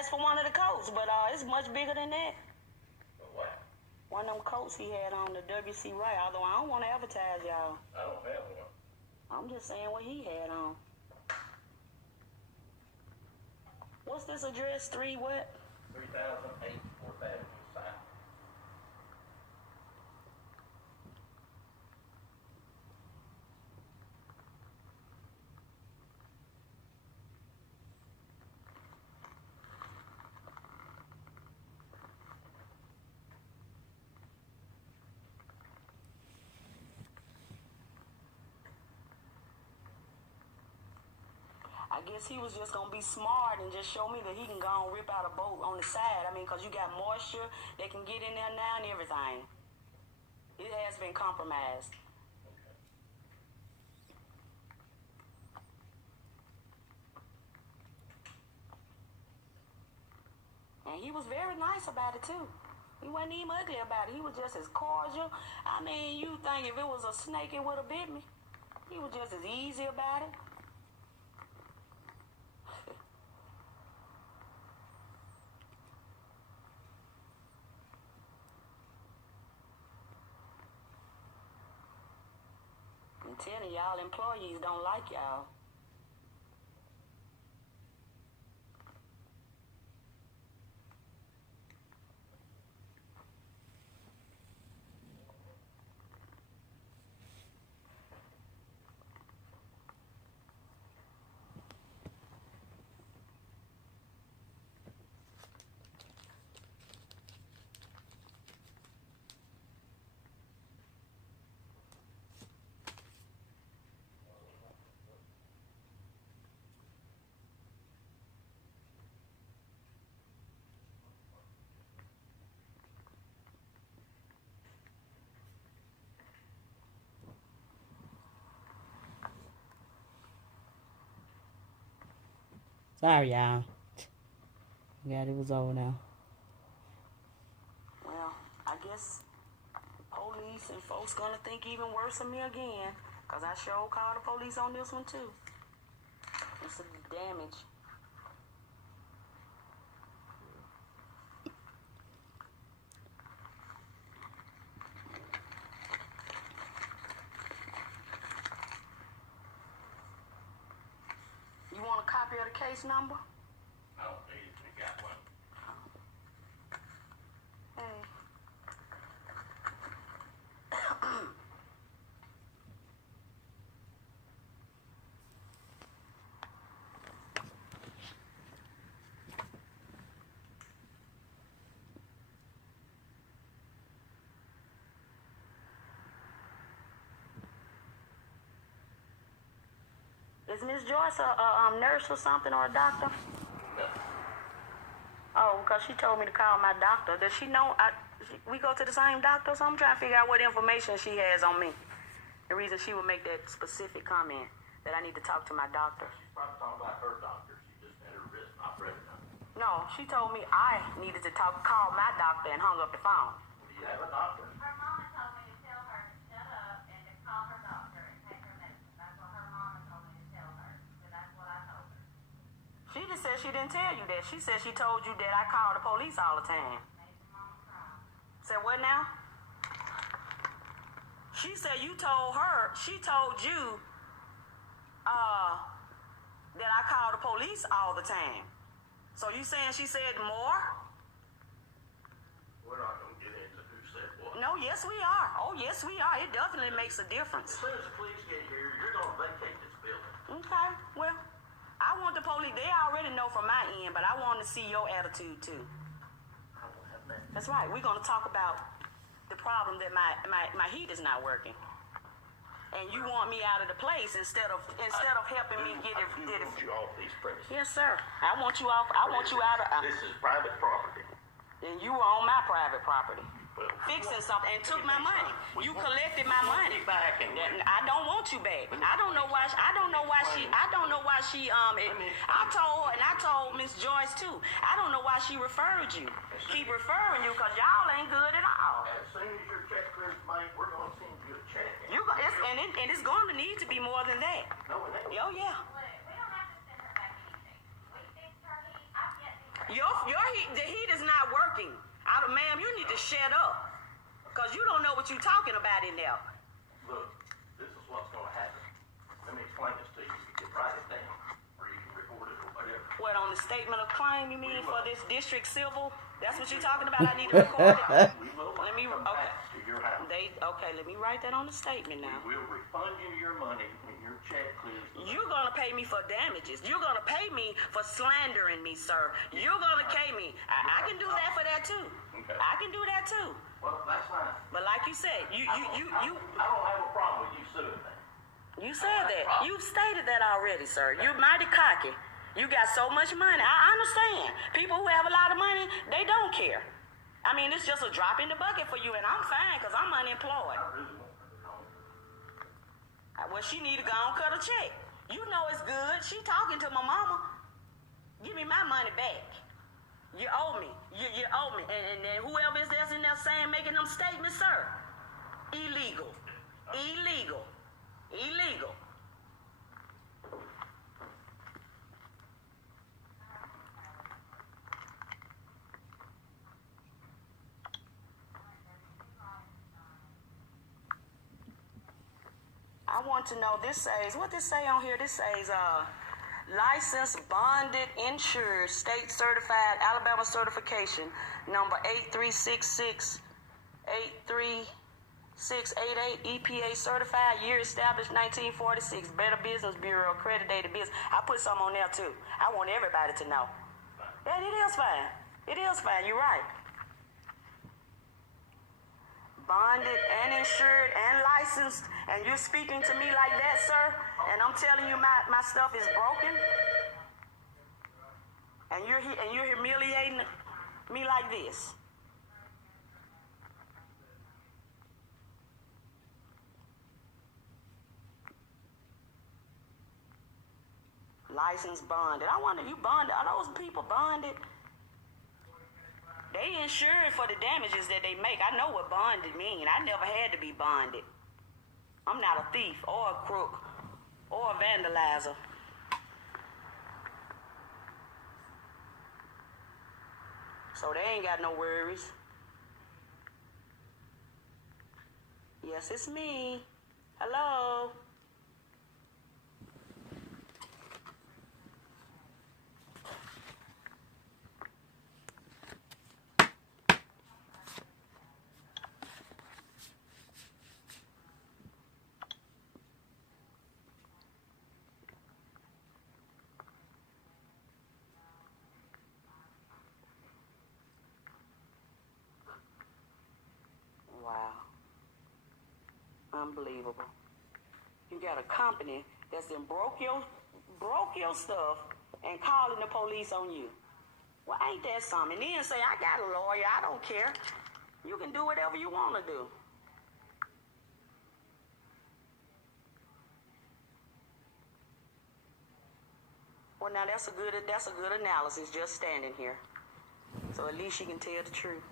advertised for one of the coats, but it's much bigger than that. What? One of them coats he had on, the WC Wright, although I don't want to advertise y'all. I don't have one. I'm just saying what he had on. What's this address? 3 what? 3008 4th Avenue South. I guess he was just going to be smart and just show me that he can go and rip out a bolt on the side. I mean, because you got moisture that can get in there now and everything. It has been compromised. And he was very nice about it, too. He wasn't even ugly about it. He was just as cordial. I mean, you think if it was a snake, it would have bit me. He was just as easy about it. I'm telling y'all, employees don't like y'all. Sorry, y'all. Yeah, it was over now. Well, I guess police and folks gonna think even worse of me again. Because I sure called the police on this one, too. It's the damage. You want a copy of the case number? I don't need it. We got one. Hey. Is Miss Joyce a nurse or something, or a doctor? No. Oh, because she told me to call my doctor. Does she know we go to the same doctor? So I'm trying to figure out what information she has on me. The reason she would make that specific comment that I need to talk to my doctor. She's probably talking about her doctor. She just had her wrist operated on. No, she told me I needed to call my doctor and hung up the phone. Do you have a doctor? Her mama told me to tell her to shut up and to call her doctor and take her medicine. That's what her mama told me to tell her. So that's what I told her. She just said she didn't tell you that. She said she told you that I call the police all the time. Made your mama cry. Said what now? She said you told her, she told you that I call the police all the time. So you saying she said more? We're not going to get into who said what. No, yes we are. Oh, yes we are. It definitely makes a difference. As soon as the police get here, you're going to vacate this building. Okay, well, I want the police, they already know from my end, but I want to see your attitude too. I don't have that. That's right. We're going to talk about the problem that my heat is not working. And you want me out of the place instead of helping me get it. I want you off these premises. Yes, sir. I want you off. I want you out of. This is private property. And you were on my private property, Well, fixing something, and took my money. You collected my money. Back and I don't want you back. I don't know why. I don't know why she. I told Miss Joyce too. I don't know why she referred you. Keep referring you because y'all ain't good at all. as soon as your check clears the bank, we're going to send you a check. And it's going to need to be more than that. No, it ain't. Oh yeah. Look, we don't have to send her back anything. We fixed her heat. I've yet to The heat is not working. Ma'am, you need to shut up. Because you don't know what you're talking about in there. Look, this is what's going to happen. Let me explain this to you. You can write it down, or you can record it, or whatever. What, on the statement of claim, you mean, for this district civil? That's what you're talking about? I need to record it? We will Let me, come okay. back to your house. Okay, let me write that on the statement now. We will refund you your money when your check clears. You're going to pay me for damages. You're going to pay me for slandering me, sir. You're going to pay me. I can do that for that, too. Okay. I can do that, too. Well, that's fine. But like you said, I don't have a problem with you suing me. You said that. You stated that already, sir. You're mighty cocky. You got so much money. I understand. People who have a lot of money, they don't care. I mean, it's just a drop in the bucket for you, and I'm fine because I'm unemployed. I really won't put it on. Well, she need to go and cut a check. You know it's good. She talking to my mama. Give me my money back. You owe me. You owe me. And whoever is that's in there saying, making them statements, sir, illegal. Illegal. Illegal. I want to know, this says, what this say on here? This says, licensed, bonded, insured, state certified, Alabama certification, number 8388, EPA certified, year established 1946, Better Business Bureau, accredited business. I put some on there too. I want everybody to know. Yeah, it is fine. It is fine, you're right. Bonded and insured and licensed, and you're speaking to me like that, sir, and I'm telling you my stuff is broken, and you're humiliating me like this. Licensed, bonded. I wonder, you bonded? Are those people bonded? They insured for the damages that they make. I know what bonded mean. I never had to be bonded. I'm not a thief or a crook or a vandalizer. So they ain't got no worries. Yes, it's me. Hello. Wow. Unbelievable. You got a company that's then broke your stuff and calling the police on you. Well, ain't that something? And then say, I got a lawyer, I don't care. You can do whatever you want to do. Well, now that's a good analysis just standing here. So at least you can tell the truth.